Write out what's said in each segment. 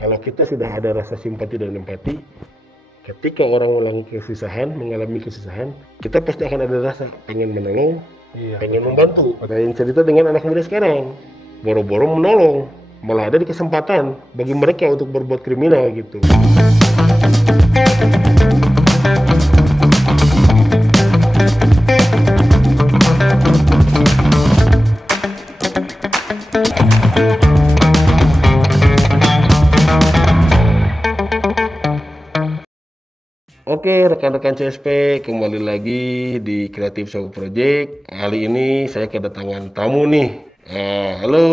Kalau kita sudah ada rasa simpati dan empati, ketika orang mengalami kesusahan, kita pasti akan ada rasa pengen menolong, pengen membantu. Yang cerita dengan anak muda sekarang, boro-boro menolong, malah ada di kesempatan bagi mereka untuk berbuat kriminal gitu. Oke, rekan-rekan CSP, kembali lagi di Creative Show Project. Kali ini saya kedatangan tamu nih. Halo.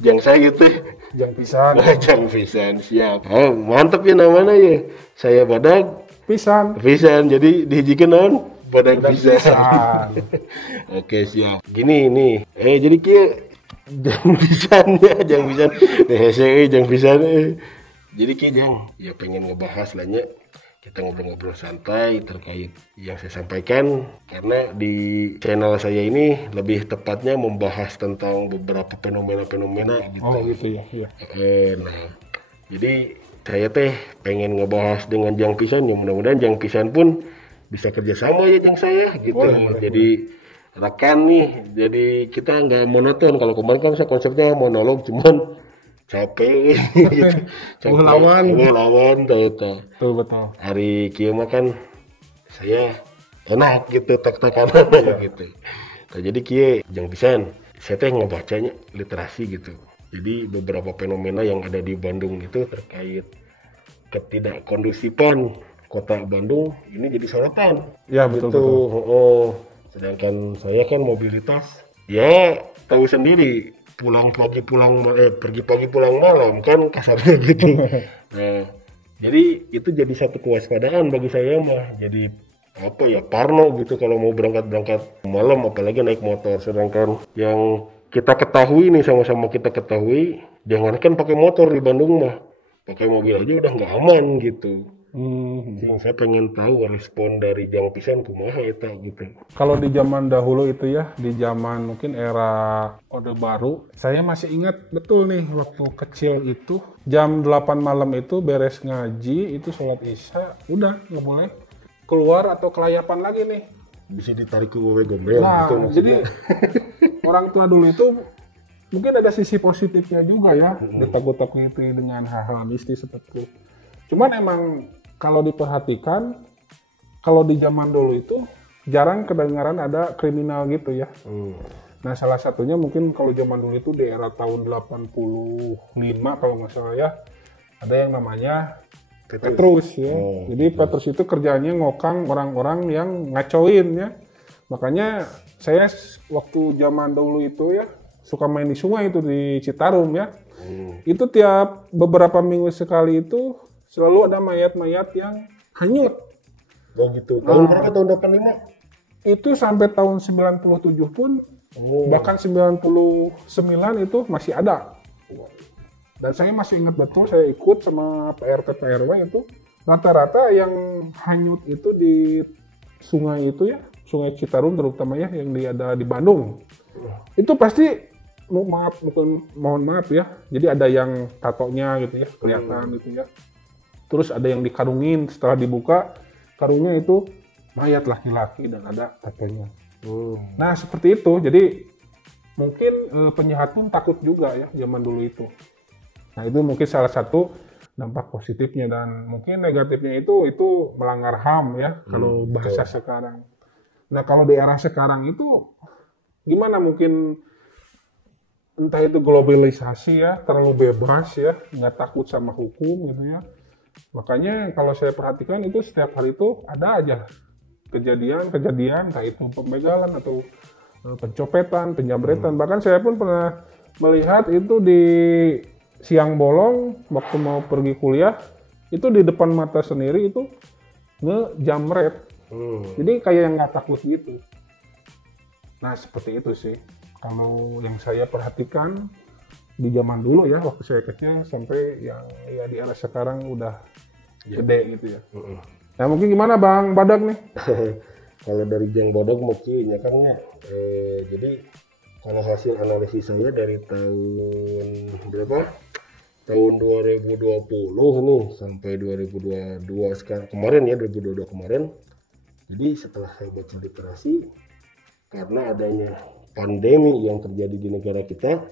Jang saya gitu. Jang Pisan. Jang Pisan, siap. Oh, mantap ya namanya ya. Saya Badag Pisan. Jadi dihijikan non Badag Pisan. Oke, siap. Gini nih. Jadi kia Jang Pisan ya, Jang Pisan. Jang Pisan. Jadi Jang, ya pengen ngebahas lahnya, kita ngobrol-ngobrol santai terkait yang saya sampaikan, karena di channel saya ini lebih tepatnya membahas tentang beberapa fenomena-fenomena gitu. Oh gitu ya. Iya. Nah, jadi saya pengen ngebahas dengan Jang Pisan, ya mudah-mudahan Jang Pisan pun bisa kerjasama ya Jang saya gitu. Jadi rekan nih, jadi kita nggak monoton. Kalau kemarin kan saya konsepnya monolog, cuman capek gitu. lawan betul. Hari kieu kan saya enak gitu tek-tekan gitu. Nah, jadi kieu Jang Pisan saya ngebacanya literasi gitu. Jadi beberapa fenomena yang ada di Bandung itu terkait ketidakkondusifan kota Bandung ini jadi sorotan. Ya betul. Sedangkan saya kan mobilitas ya tahu sendiri, pergi pagi pulang malam kan kasarnya gitu. Nah, jadi itu jadi satu kewaspadaan bagi saya mah. Jadi parno gitu kalau mau berangkat malam, apalagi naik motor. Sedangkan yang kita ketahui nih, sama-sama kita ketahui, jangankan pakai motor di Bandung mah, pakai mobil aja udah nggak aman gitu. Saya pengen tahu respon dari Jang Pisan kumaha eta gitu. Kalau di zaman dahulu itu ya, di zaman mungkin era Orde Baru, saya masih ingat betul nih waktu kecil itu jam 8 malam itu beres ngaji, itu sholat Isya, udah nggak boleh keluar atau kelayapan lagi nih. Bisa ditarik ke wewe gombel nah, gitu maksudnya. Jadi orang tua dulu itu mungkin ada sisi positifnya juga ya, ditakut-takuti dengan hal-hal mistis seperti itu. Cuman emang kalau diperhatikan, kalau di zaman dulu itu jarang kedengaran ada kriminal gitu ya. Nah salah satunya mungkin kalau zaman dulu itu di era tahun 85 kalau nggak salah ya, ada yang namanya Petrus ya. Jadi Petrus itu kerjanya ngokang orang-orang yang ngacoin ya. Makanya saya waktu zaman dulu itu ya suka main di sungai itu di Citarum ya. Itu tiap beberapa minggu sekali itu selalu ada mayat-mayat yang hanyut. Oh gitu. Tahun berapa? Tahun 85? Itu sampai tahun 97 pun, bahkan 99 itu masih ada. Dan saya masih ingat betul, saya ikut sama PRT PRW itu, rata-rata yang hanyut itu di sungai itu ya, Sungai Citarum terutama ya, yang ada di Bandung. Itu pasti, mohon maaf ya, jadi ada yang tatonya gitu ya, kelihatan gitu ya. Terus ada yang dikarungin, setelah dibuka karungnya itu mayat laki-laki dan ada tatonya. Nah seperti itu, jadi mungkin penjahat pun takut juga ya zaman dulu itu. Nah itu mungkin salah satu dampak positifnya, dan mungkin negatifnya itu melanggar HAM ya kalau bahasa sekarang. Nah kalau di era sekarang itu gimana, mungkin entah itu globalisasi ya, terlalu bebas ya, nggak takut sama hukum gitu ya. Makanya kalau saya perhatikan itu setiap hari itu ada aja kejadian, entah itu pembegalan atau pencopetan, penjamretan. Bahkan saya pun pernah melihat itu di siang bolong waktu mau pergi kuliah, itu di depan mata sendiri itu ngejamret. Jadi kayak yang nggak takut gitu. Nah seperti itu sih kalau yang saya perhatikan di zaman dulu ya, waktu saya kecil sampai yang ya di era sekarang udah gede gitu ya. Nah mungkin gimana Bang Badak nih? Kalau dari Jang Badak mungkin ya kan ya, jadi kalau hasil analisis saya dari tahun berapa? Tahun 2020 nih sampai 2022 sekarang kemarin ya 2022 kemarin. Jadi setelah saya baca literasi, karena adanya pandemi yang terjadi di negara kita,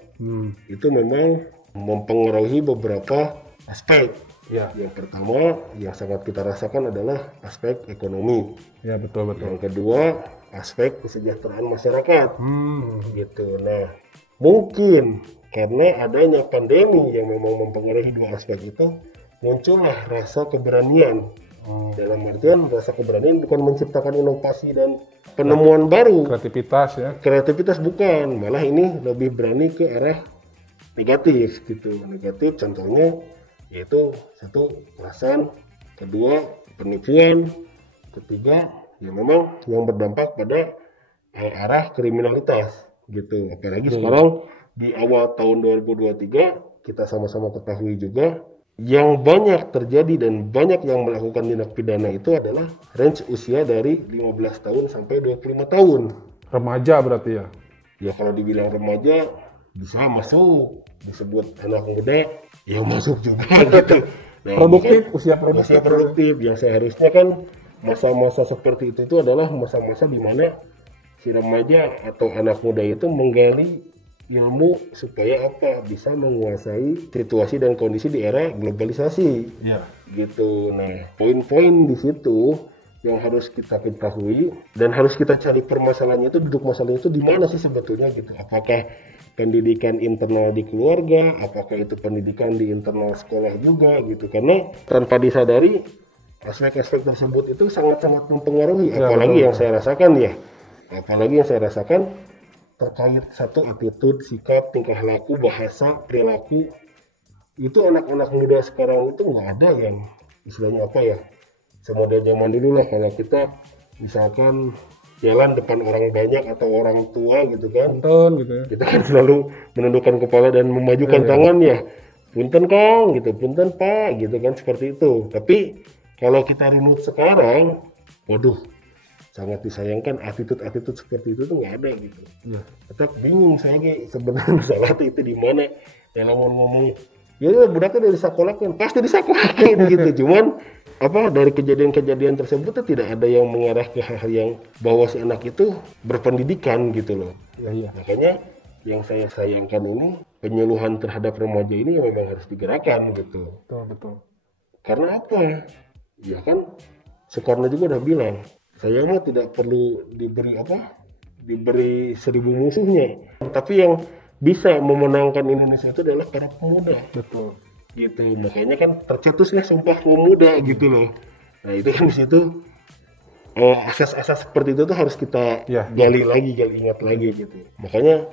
itu memang mempengaruhi beberapa aspek. Ya. Yang pertama yang sangat kita rasakan adalah aspek ekonomi. Ya, betul. Yang kedua aspek kesejahteraan masyarakat. Gitu. Nah, mungkin karena adanya pandemi yang memang mempengaruhi dua aspek itu, muncullah rasa keberanian. Dalam artian rasa keberanian bukan menciptakan inovasi dan penemuan baru. Kreativitas ya. Kreativitas bukan, malah ini lebih berani ke arah negatif gitu. Negatif contohnya yaitu satu kekerasan, kedua penipuan, ketiga ya memang yang berdampak pada arah kriminalitas gitu. Apalagi sekarang di awal tahun 2023 kita sama-sama ketahui juga yang banyak terjadi dan banyak yang melakukan tindak pidana itu adalah range usia dari 15 tahun sampai 25 tahun. Remaja berarti ya? Ya kalau dibilang remaja bisa masuk, disebut anak muda ya masuk juga gitu. Nah, produktif, kan, usia produktif yang seharusnya kan masa-masa seperti itu adalah masa-masa di mana si remaja atau anak muda itu menggali ilmu supaya apa bisa menguasai situasi dan kondisi di era globalisasi. Iya. Gitu. Nah, poin-poin di situ yang harus kita ketahui dan harus kita cari permasalahannya itu, duduk masalahnya itu di mana sih sebetulnya gitu. Apakah pendidikan internal di keluarga, apakah itu pendidikan di internal sekolah juga gitu. Karena tanpa disadari aspek-aspek tersebut itu sangat-sangat mempengaruhi. Apalagi yang saya rasakan ya. Apalagi yang saya rasakan terkait satu attitude, sikap, tingkah laku, bahasa, perilaku. Itu anak-anak muda sekarang itu nggak ada yang istilahnya apa ya, semodel zaman dulu lah. Kalau kita misalkan jalan depan orang banyak atau orang tua gitu kan, punten gitu ya, kita kan selalu menundukkan kepala dan memajukan tangan ya, punten kang gitu, punten pak gitu kan, seperti itu. Tapi kalau kita runut sekarang, waduh, sangat disayangkan attitude seperti itu tuh nggak ada gitu. Tetap bingung saya sebenarnya masalah itu di mana. Kalau mau ngomong ya budaknya dari sekolah kan pasti disekolahkan gitu. Cuman apa dari kejadian-kejadian tersebut tuh tidak ada yang mengarah ke hal yang bahwa si anak itu berpendidikan gitu loh. Iya. Makanya yang saya sayangkan ini penyuluhan terhadap remaja ini memang harus digerakkan gitu. Betul. Karena apa? Ya kan Soekarno juga udah bilang, saya mah tidak perlu diberi 1000 musuhnya, tapi yang bisa memenangkan Indonesia itu adalah para pemuda. Betul. Gitu, makanya kan tercetusnya Sumpah Pemuda gitu loh. Nah itu kan di situ asas-asas seperti itu tuh harus kita gali ingat lagi gitu. Makanya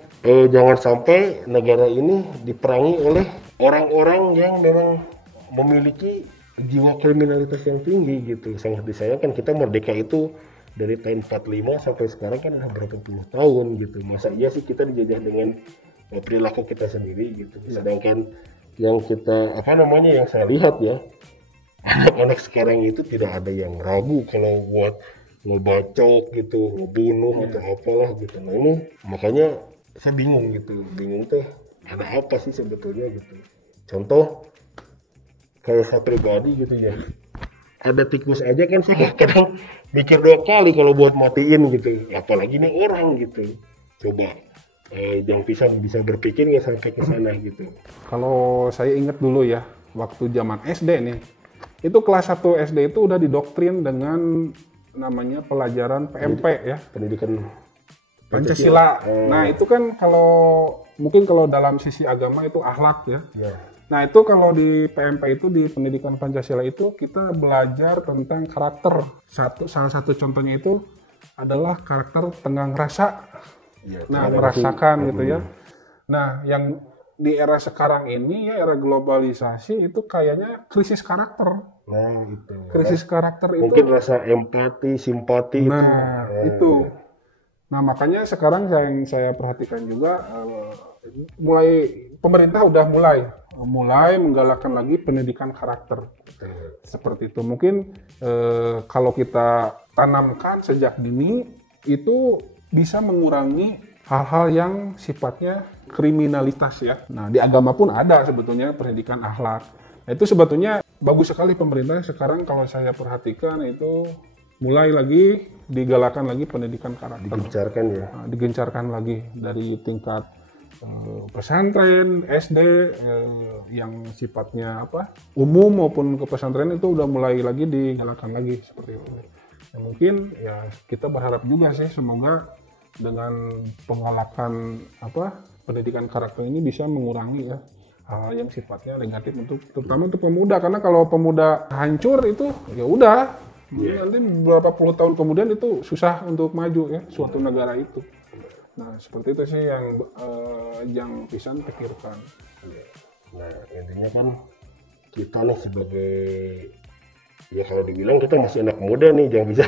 jangan sampai negara ini diperangi oleh orang-orang yang memang memiliki jiwa kriminalitas yang tinggi gitu. Sangat disayangkan kita merdeka itu dari tahun 45 sampai sekarang kan udah berapa puluh tahun gitu. Masa iya sih kita dijajah dengan perilaku kita sendiri gitu. Sedangkan yang kita yang saya lihat ya, anak-anak sekarang itu tidak ada yang ragu kalau buat ngebacok gitu, ngebunuh gitu, apalah gitu. Nah ini makanya saya bingung tuh ada apa sih sebetulnya gitu. Contoh kayak saya pribadi gitu ya, ada tikus aja kan saya kadang mikir 2 kali kalau buat matiin gitu, apalagi nih orang gitu. Coba yang bisa berpikir nggak sampai ke sana gitu. Kalau saya ingat dulu ya, waktu zaman SD nih, itu kelas 1 SD itu udah didoktrin dengan namanya pelajaran PMP ya, pendidikan Pancasila. Nah itu kan kalau dalam sisi agama itu akhlak ya. Nah itu kalau di PMP itu, di pendidikan Pancasila itu kita belajar tentang karakter. Salah satu contohnya itu adalah karakter tenggang rasa. Nah merasakan gitu ya. Nah yang di era sekarang ini ya, era globalisasi itu kayaknya krisis karakter. Nah itu. Krisis karakter itu. Mungkin rasa empati, simpati itu. Nah makanya sekarang yang saya perhatikan juga pemerintah udah mulai menggalakkan lagi pendidikan karakter. Seperti itu. Mungkin kalau kita tanamkan sejak dini itu bisa mengurangi hal-hal yang sifatnya kriminalitas ya. Nah, di agama pun ada sebetulnya pendidikan akhlak. Nah, itu sebetulnya bagus sekali pemerintah sekarang kalau saya perhatikan itu mulai lagi digalakan lagi pendidikan karakter. Digencarkan ya. Nah, digencarkan lagi dari tingkat pesantren, SD yang sifatnya umum maupun ke pesantren itu udah mulai lagi digalakan lagi seperti itu. Nah, mungkin ya kita berharap juga sih semoga dengan penggalakan pendidikan karakter ini bisa mengurangi ya hal yang sifatnya negatif terutama untuk pemuda, karena kalau pemuda hancur itu ya udah nanti beberapa puluh tahun kemudian itu susah untuk maju ya suatu negara itu. Nah seperti itu sih yang bisa pikirkan. Nah intinya kan kita nih sebagai ya kalau dibilang kita masih anak muda nih, jangan bisa.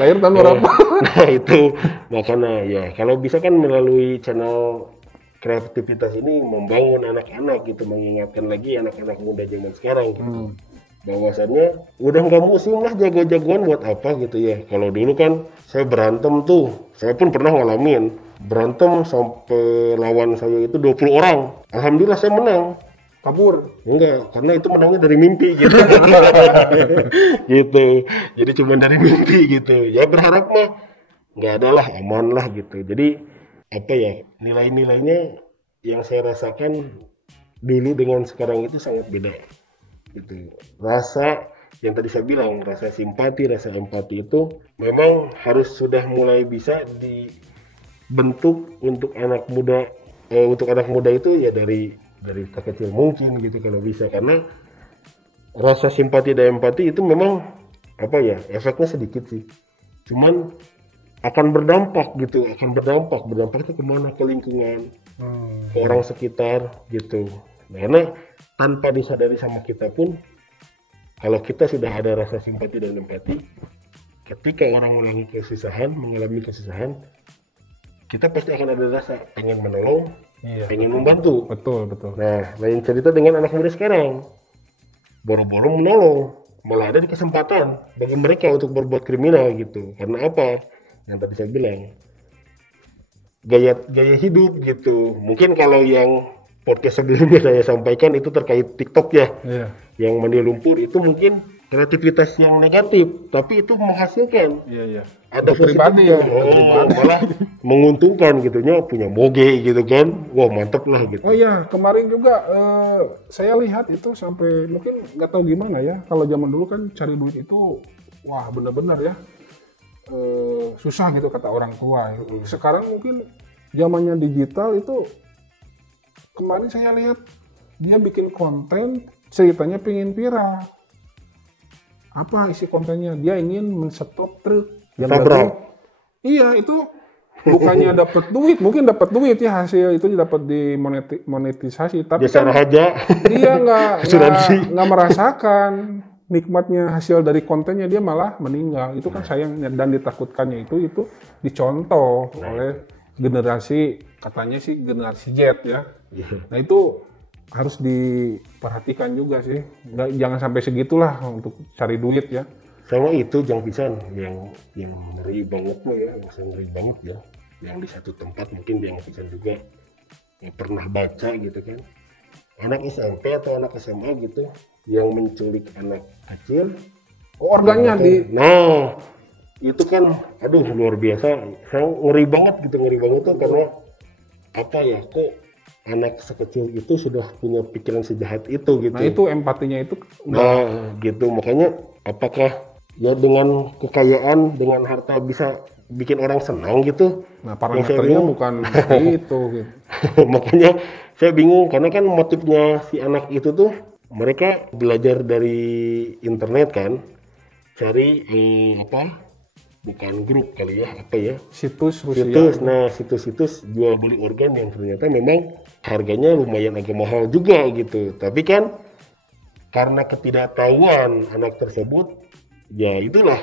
Lahir tahun berapa? Nah itu makanya ya kalau bisa kan melalui channel kreativitas ini membangun anak-anak gitu, mengingatkan lagi anak-anak muda zaman sekarang gitu. Bahwasannya udah nggak musim lah jago-jagoan buat apa gitu ya. Kalau dulu kan saya berantem tuh, saya pun pernah ngalamin berantem sampai lawan saya itu 20 orang. Alhamdulillah saya menang. Kabur? Enggak, karena itu menangnya dari mimpi gitu. Gitu. Jadi cuma dari mimpi gitu. Ya berharap mah nggak ada lah, aman lah gitu. Jadi apa ya, nilai-nilainya yang saya rasakan dulu dengan sekarang itu sangat beda. Gitu. Rasa yang tadi saya bilang, rasa simpati, rasa empati itu memang harus sudah mulai bisa dibentuk untuk anak muda. Untuk anak muda itu ya dari kecil mungkin gitu kalau bisa, karena rasa simpati dan empati itu memang efeknya sedikit sih, cuman akan berdampak gitu, berdampaknya kemana, ke lingkungan, ke orang sekitar gitu. Nah, karena tanpa disadari sama kita pun, kalau kita sudah ada rasa simpati dan empati, ketika orang mengalami kesusahan, kita pasti akan ada rasa pengen menolong, pengen membantu. Betul. Nah, lain cerita dengan anak muda sekarang. Boro-boro menolong, malah ada di kesempatan bagi mereka untuk berbuat kriminal gitu. Karena apa? Yang tadi saya bilang, gaya hidup gitu. Mungkin kalau yang podcast sebelumnya saya sampaikan itu terkait TikTok ya. Iya. Yang mandi lumpur itu mungkin kreativitas yang negatif, tapi itu menghasilkan. Iya. Ada pribadi ya. Malah menguntungkan gitunya, punya moge gitu kan. Wah, mantep lah gitu. Oh iya, kemarin juga saya lihat itu sampai mungkin nggak tahu gimana ya. Kalau zaman dulu kan cari duit itu wah benar-benar ya susah gitu kata orang tua. Sekarang mungkin zamannya digital itu, kemarin saya lihat dia bikin konten ceritanya pengen viral. Apa isi kontennya? Dia ingin menstop truk yang iya, itu bukannya dapat duit, mungkin dapat duit ya, hasil itu dapat dimonetisasi, tapi kan aja dia nggak merasakan nikmatnya hasil dari kontennya, dia malah meninggal. Itu kan sayang dan ditakutkannya itu dicontoh oleh generasi, katanya sih generasi Z ya. Nah itu harus diperhatikan juga sih, jangan sampai segitulah untuk cari duit ya. Sama itu jangan pisan yang ngeri banget mah ya, ngeri banget ya, yang di satu tempat mungkin yang pisan juga yang pernah baca gitu kan, anak SMP atau anak SMA gitu yang menculik anak kecil, organnya nah itu kan aduh luar biasa, saya ngeri banget tuh, karena apa ya, kok anak sekecil itu sudah punya pikiran sejahat itu gitu. Nah itu empatinya itu. Nah gitu, makanya apakah ya dengan kekayaan, dengan harta bisa bikin orang senang gitu? Nah parameternya bukan itu gitu. Makanya saya bingung, karena kan motifnya si anak itu tuh mereka belajar dari internet kan, cari bukan grup kali ya, situs. Nah situs jual beli organ yang ternyata memang harganya lumayan agak mahal juga gitu. Tapi kan karena ketidaktahuan anak tersebut, ya itulah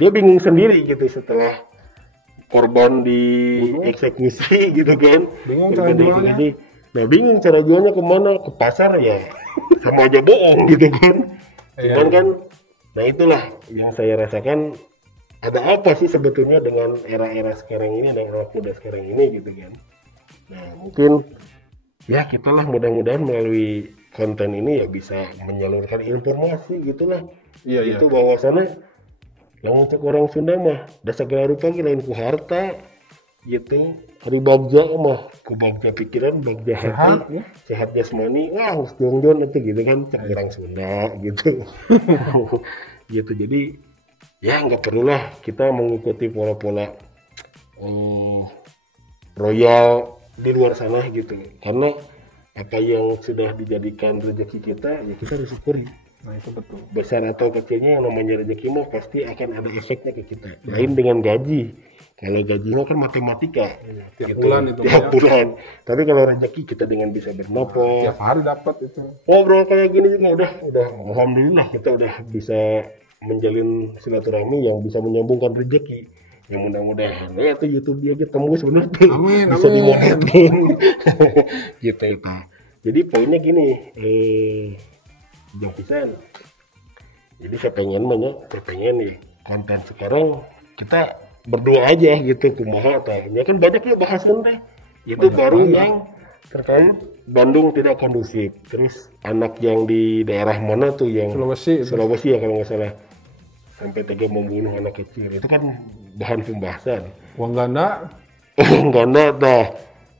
dia bingung sendiri gitu setelah korban dieksekusi gitu kan. Bingung cara jualnya. Nah bingung cara jualnya kemana, ke pasar ya sama aja bohong gitu kan. Cuman kan, nah itulah yang saya rasakan ada apa sih sebetulnya dengan era-era sekarang ini, dan anak muda sekarang ini gitu kan. Nah mungkin ya kita lah mudah-mudahan melalui konten ini ya bisa menyalurkan informasi gitulah. Iya, iya. Itu bahwasannya lamun cek orang Sunda mah da sagala rupa ge lain ku harta gitu. Ari bagja mah ku bagja pikiran, bagja Sehat, hati, ya. sehat jasmani, wah geus jongjon itu gitu kan cek orang Sunda gitu. Gitu. Jadi ya nggak perlulah kita mengikuti pola-pola royal di luar sana gitu. Karena apa yang sudah dijadikan rezeki kita ya kita harus syukuri. Nah itu betul. Besar atau kecilnya yang namanya rezeki mah pasti akan ada efeknya ke kita. Lain dengan gaji. Kalau gaji mah kan matematika. Tiap bulan itu, Tiap ya. bulan. Tapi kalau rezeki kita dengan bisa bernopo. Tiap hari dapat itu. Ngobrol kayak gini juga udah alhamdulillah kita udah bisa menjalin silaturahmi yang bisa menyambungkan rezeki. Yang mudah-mudahan ya itu YouTube dia aja tembus bener tuh. Amin, Bisa amin. dimonetin. Gitu. Jadi poinnya gini, jauh pisan. Jadi saya pengen nih konten sekarang kita berdua aja gitu kumaha teh. Ya kan banyak ya bahasan teh. Itu Banyak baru banget. yang terkait Bandung tidak kondusif. Terus anak yang di daerah mana tuh yang Sulawesi itu. Sulawesi ya kalau nggak salah. Sampai tega membunuh anak kecil. Itu kan bahan pembahasan. Uang ganda. Enggak ada dah.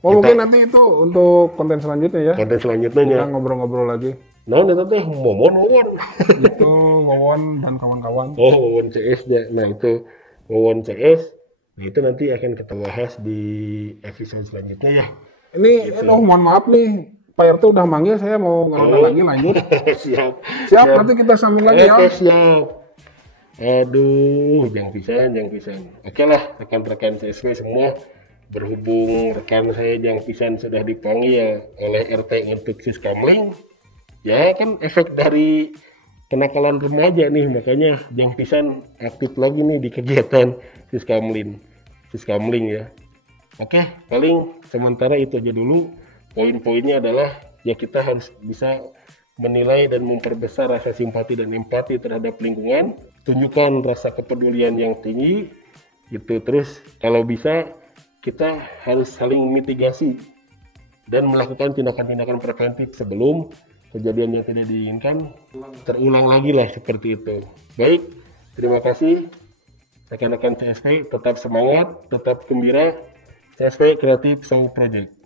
Oh mungkin nanti itu untuk konten selanjutnya ya. Konten selanjutnya Kita ngobrol-ngobrol lagi. nah itu teh momon. Itu Wawon dan kawan-kawan. Oh, Wawon CS ya. Nah, itu Wawon CS. Nah, itu nanti akan kita bahas di episode selanjutnya ya. Ini, mohon maaf nih, Pak RT udah manggil, saya mau ngobrol lagi lanjut. Siap. Siap, nanti kita sambung lagi ya. Oke, siap. Aduh, jangan pisan. Oke lah, rekan-rekan CSW semua. Berhubung rekan saya Jang Pisan sudah dipanggil oleh RT untuk Siskamling. Ya kan efek dari kenakalan remaja nih, makanya Jang Pisan aktif lagi nih di kegiatan Siskamling ya. Oke, paling sementara itu aja dulu. Poin-poinnya adalah ya kita harus bisa menilai dan memperbesar rasa simpati dan empati terhadap lingkungan, tunjukkan rasa kepedulian yang tinggi gitu. Terus kalau bisa kita harus saling mitigasi dan melakukan tindakan-tindakan preventif sebelum kejadian yang tidak diinginkan terulang lagi lah seperti itu. Baik, terima kasih rekan-rekan CSP, tetap semangat, tetap gembira. CSP Creative Show Project.